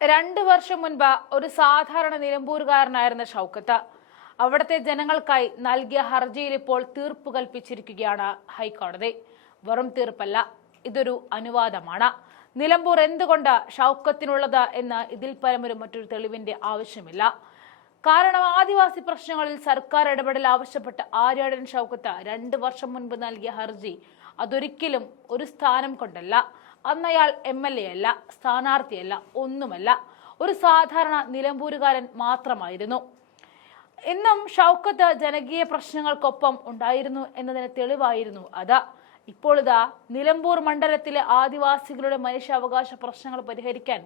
രണ്ടു വർഷം മുൻപ് ഒരു സാധാരണ നിലമ്പൂരുകാരനായിരുന്ന ഷൗക്കത്ത്. അവിടത്തെ ജനങ്ങൾക്കായി നൽകിയ ഹർജിയിൽ ഇപ്പോൾ തീർപ്പ് കൽപ്പിച്ചിരിക്കുകയാണ് ഹൈക്കോടതി. വെറും തീർപ്പല്ല ഇതൊരു അനുവാദമാണ്. നിലമ്പൂർ എന്തുകൊണ്ട് ഷൗക്കത്തിനുള്ളത് എന്ന് ഇതിൽ പരമൊരു മറ്റൊരു തെളിവിന്റെ ആവശ്യമില്ല. കാരണം ആദിവാസി പ്രശ്നങ്ങളിൽ സർക്കാർ ഇടപെടൽ ആവശ്യപ്പെട്ട ആര്യാടൻ ഷൗക്കത്ത് രണ്ട് വർഷം മുൻപ് നൽകിയ ഹർജി അതൊരിക്കലും ഒരു സ്ഥാനം കൊണ്ടല്ല. അന്ന് അയാൾ എം എൽ എ അല്ല സ്ഥാനാർത്ഥിയല്ല ഒന്നുമല്ല. ഒരു സാധാരണ നിലമ്പൂരുകാരൻ മാത്രമായിരുന്നു. എന്നും ഷൗക്കത്ത് ജനകീയ പ്രശ്നങ്ങൾക്കൊപ്പം ഉണ്ടായിരുന്നു എന്നതിന് തെളിവായിരുന്നു അത്. ഇപ്പോൾ ഇതാ നിലമ്പൂർ മണ്ഡലത്തിലെ ആദിവാസികളുടെ മനുഷ്യാവകാശ പ്രശ്നങ്ങൾ പരിഹരിക്കാൻ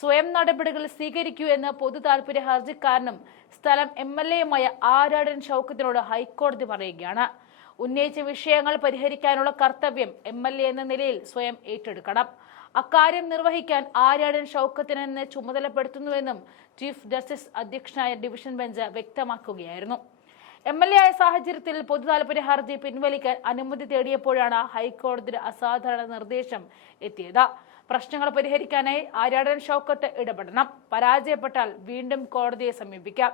സ്വയം നടപടികൾ സ്വീകരിക്കൂ എന്ന് പൊതു താൽപര്യ ഹർജിക്കാരനും സ്ഥലം എം എൽ എയുമായ ആരാടൻ ഷൗക്കത്തിനോട് ഹൈക്കോടതി പറയുകയാണ്. ഉന്നയിച്ച വിഷയങ്ങൾ പരിഹരിക്കാനുള്ള കർത്തവ്യം എം എൽ എ എന്ന നിലയിൽ സ്വയം ഏറ്റെടുക്കണം. അക്കാര്യം നിർവഹിക്കാൻ ആര്യാടൻ ഷൗക്കത്തിന് തന്നെ ചുമതലപ്പെടുത്തുന്നുവെന്നും ചീഫ് ജസ്റ്റിസ് അധ്യക്ഷനായ ഡിവിഷൻ ബെഞ്ച് വ്യക്തമാക്കുകയായിരുന്നു. എം എൽ എ ആയ സാഹചര്യത്തിൽ പൊതു താല്പര്യ ഹർജി പിൻവലിക്കാൻ അനുമതി തേടിയപ്പോഴാണ് ഹൈക്കോടതിയുടെ അസാധാരണ നിർദ്ദേശം എത്തിയത്. പ്രശ്നങ്ങൾ പരിഹരിക്കാനായി ആര്യാടൻ ഷൗക്കത്ത് ഇടപെടണം. പരാജയപ്പെട്ടാൽ വീണ്ടും കോടതിയെ സമീപിക്കാം.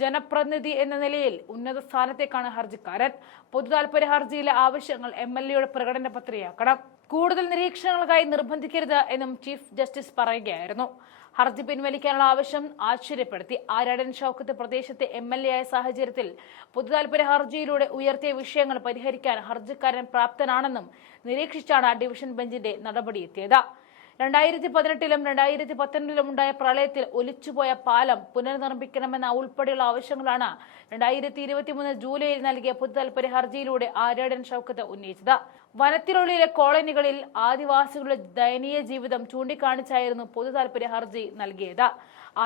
ജനപ്രതിനിധി എന്ന നിലയിൽ ഉന്നത സ്ഥാനത്തേക്കാണ് ഹർജിക്കാരൻ. പൊതു താൽപര്യ ഹർജിയിലെ ആവശ്യങ്ങൾ എം എൽ എയുടെ പ്രകടന പത്രികയാക്കണം. കൂടുതൽ നിരീക്ഷണങ്ങൾക്കായി നിർബന്ധിക്കരുത് എന്നും ചീഫ് ജസ്റ്റിസ് പറയുകയായിരുന്നു. ഹർജി പിൻവലിക്കാനുള്ള ആവശ്യം ആശ്ചര്യപ്പെടുത്തി. ആരാടൻ ഷൗക്കത്ത് പ്രദേശത്തെ എം എൽ എ ആയ സാഹചര്യത്തിൽ പൊതുതാൽപര്യ ഹർജിയിലൂടെ ഉയർത്തിയ വിഷയങ്ങൾ പരിഹരിക്കാൻ ഹർജിക്കാരൻ പ്രാപ്തനാണെന്നും നിരീക്ഷിച്ചാണ് ഡിവിഷൻ ബെഞ്ചിന്റെ നടപടിയെത്തിയത്. രണ്ടായിരത്തി പതിനെട്ടിലും രണ്ടായിരത്തി പത്തൊൻപതിലും ഉണ്ടായ പ്രളയത്തിൽ ഒലിച്ചുപോയ പാലം പുനർനിർമ്മിക്കണമെന്ന ഉൾപ്പെടെയുള്ള ആവശ്യങ്ങളാണ് രണ്ടായിരത്തി ഇരുപത്തിമൂന്ന് ജൂലൈയിൽ നൽകിയ പൊതുതാൽപര്യ ഹർജിയിലൂടെ ആര്യാടൻ ഷൗക്കത്ത് ഉന്നയിച്ചത്. വനത്തിനുള്ളിലെ കോളനികളിൽ ആദിവാസികളുടെ ദയനീയ ജീവിതം ചൂണ്ടിക്കാണിച്ചായിരുന്നു പൊതുതാൽപര്യ ഹർജി നൽകിയത്.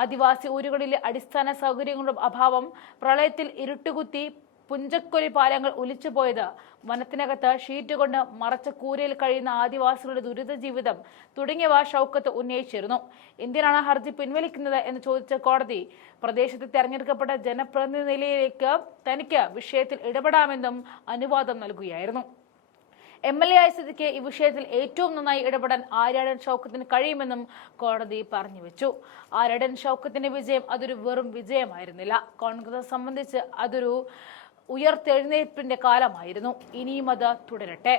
ആദിവാസി ഊരുകളിലെ അടിസ്ഥാന സൗകര്യങ്ങളുടെ അഭാവം പ്രളയത്തിൽ ഇരുട്ടുകുത്തി പുഞ്ചക്കൊലി പാലങ്ങൾ ഒലിച്ചുപോയത് വനത്തിനകത്ത് ഷീറ്റ് കൊണ്ട് മറച്ച കൂരയിൽ കഴിയുന്ന ആദിവാസികളുടെ ദുരിത ജീവിതം തുടങ്ങിയവ ഷൗക്കത്ത് ഉന്നയിച്ചിരുന്നു. എന്തിനാണ് ഹർജി പിൻവലിക്കുന്നത് എന്ന് ചോദിച്ച കോടതി പ്രദേശത്ത് തെരഞ്ഞെടുക്കപ്പെട്ട ജനപ്രതിനിധിയിലേക്ക് തനിക്ക് വിഷയത്തിൽ ഇടപെടാമെന്നും അനുവാദം നൽകുകയായിരുന്നു. എം എൽ എ ആയ സ്ഥിതിക്ക് ഈ വിഷയത്തിൽ ഏറ്റവും നന്നായി ഇടപെടാൻ ആര്യാടൻ ഷൗക്കത്തിന് കഴിയുമെന്നും കോടതി പറഞ്ഞു വെച്ചു. ആര്യാടൻ ഷൗക്കത്തിന്റെ വിജയം അതൊരു വെറും വിജയമായിരുന്നില്ല. കോൺഗ്രസ് സംബന്ധിച്ച് അതൊരു ഉയർത്തെഴുന്നേൽപ്പിന്റെ കാലമായിരുന്നു. ഇനിയും അത് തുടരട്ടെ.